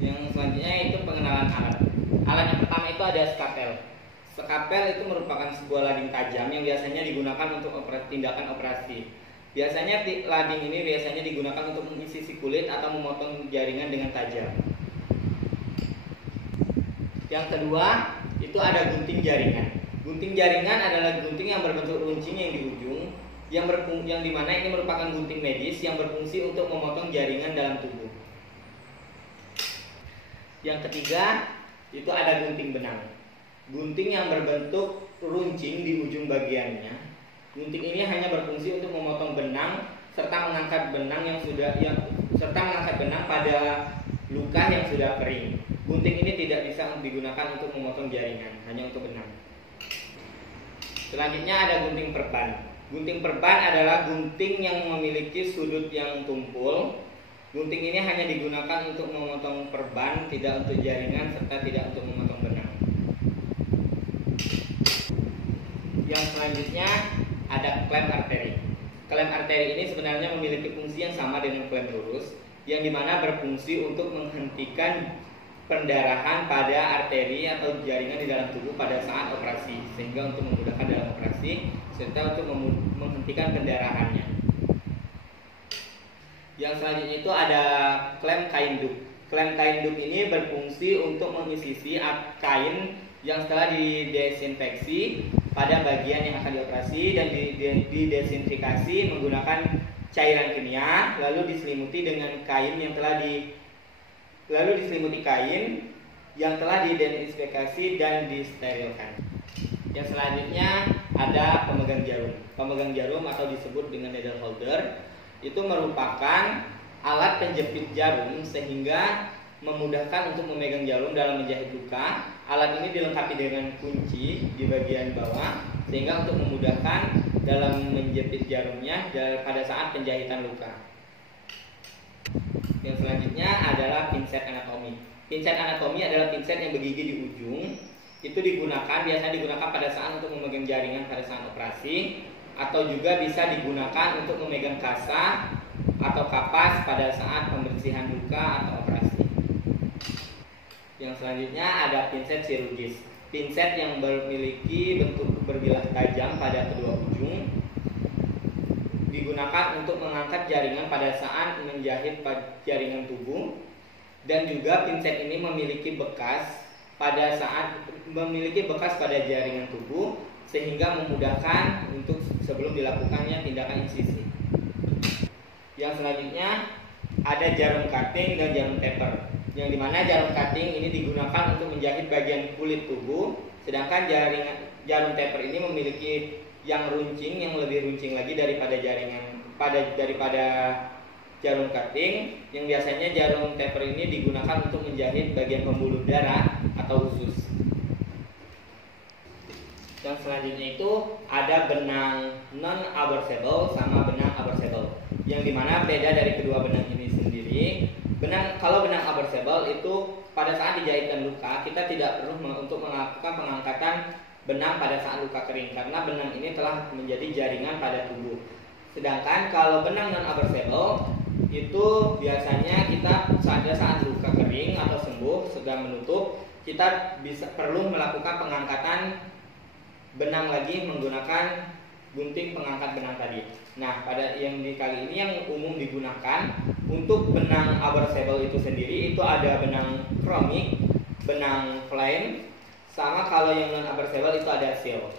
Yang selanjutnya itu pengenalan alat. Alat yang pertama itu ada skapel. Skapel itu merupakan sebuah lading tajam yang biasanya digunakan untuk tindakan operasi. Biasanya lading ini biasanya digunakan untuk mengisi kulit atau memotong jaringan dengan tajam. Yang kedua itu ada gunting jaringan. Gunting jaringan adalah gunting yang berbentuk runcing yang di ujung, yang dimana ini merupakan gunting medis yang berfungsi untuk memotong jaringan dalam tubuh. Yang ketiga itu ada gunting benang. Gunting yang berbentuk runcing di ujung bagiannya. Gunting ini hanya berfungsi untuk memotong benang serta mengangkat benang pada luka yang sudah kering. Gunting ini tidak bisa digunakan untuk memotong jaringan, hanya untuk benang. Selanjutnya ada gunting perban. Gunting perban adalah gunting yang memiliki sudut yang tumpul. Gunting ini hanya digunakan untuk memotong perban, tidak untuk jaringan serta tidak untuk memotong benang. Yang selanjutnya ada klem arteri. Klem arteri ini sebenarnya memiliki fungsi yang sama dengan klem lurus, yang dimana berfungsi untuk menghentikan pendarahan pada arteri atau jaringan di dalam tubuh pada saat operasi, sehingga untuk memudahkan dalam operasi serta untuk menghentikan pendarahannya. Yang selanjutnya itu ada klem kain duk. Klem kain duk ini berfungsi untuk mengisisi kain yang setelah didesinfeksi pada bagian yang akan dioperasi dan didesinfekasi menggunakan cairan kimia, lalu diselimuti dengan kain yang telah didesinfekasi dan disterilkan. Yang selanjutnya ada pemegang jarum. Pemegang jarum atau disebut dengan needle holder itu merupakan alat penjepit jarum sehingga memudahkan untuk memegang jarum dalam menjahit luka. Alat ini dilengkapi dengan kunci di bagian bawah sehingga untuk memudahkan dalam menjepit jarumnya pada saat penjahitan luka. Yang selanjutnya adalah pinset anatomi. Pinset anatomi adalah pinset yang bergigi di ujung. Itu biasanya digunakan pada saat untuk memegang jaringan pada saat operasi, atau juga bisa digunakan untuk memegang kasa atau kapas pada saat pembersihan luka atau operasi. Yang selanjutnya ada pinset chirurgis. Pinset yang memiliki bentuk berbilah tajam pada kedua ujung, digunakan untuk mengangkat jaringan pada saat menjahit jaringan tubuh. Dan juga pinset ini memiliki bekas pada jaringan tubuh, sehingga memudahkan untuk sebelum dilakukannya tindakan insisi. Yang selanjutnya ada jarum cutting dan jarum taper. Yang dimana jarum cutting ini digunakan untuk menjahit bagian kulit tubuh, sedangkan jarum taper ini memiliki yang lebih runcing lagi daripada jarum cutting. Yang biasanya jarum taper ini digunakan untuk menjahit bagian pembuluh darah atau usus. Yang selanjutnya itu ada benang non-aversible sama benang aversible. Yang dimana beda dari kedua benang ini sendiri. Kalau benang aversible itu pada saat dijahitkan luka, kita tidak perlu untuk melakukan pengangkatan benang pada saat luka kering, karena benang ini telah menjadi jaringan pada tubuh. Sedangkan kalau benang non-aversible itu biasanya kita saat luka kering atau sembuh sudah menutup, kita perlu melakukan pengangkatan benang lagi menggunakan gunting pengangkat benang tadi. Nah, pada yang di kali ini yang umum digunakan untuk benang aversible itu sendiri itu ada benang kromik, benang flame, sama kalau yang non aversible itu ada seal.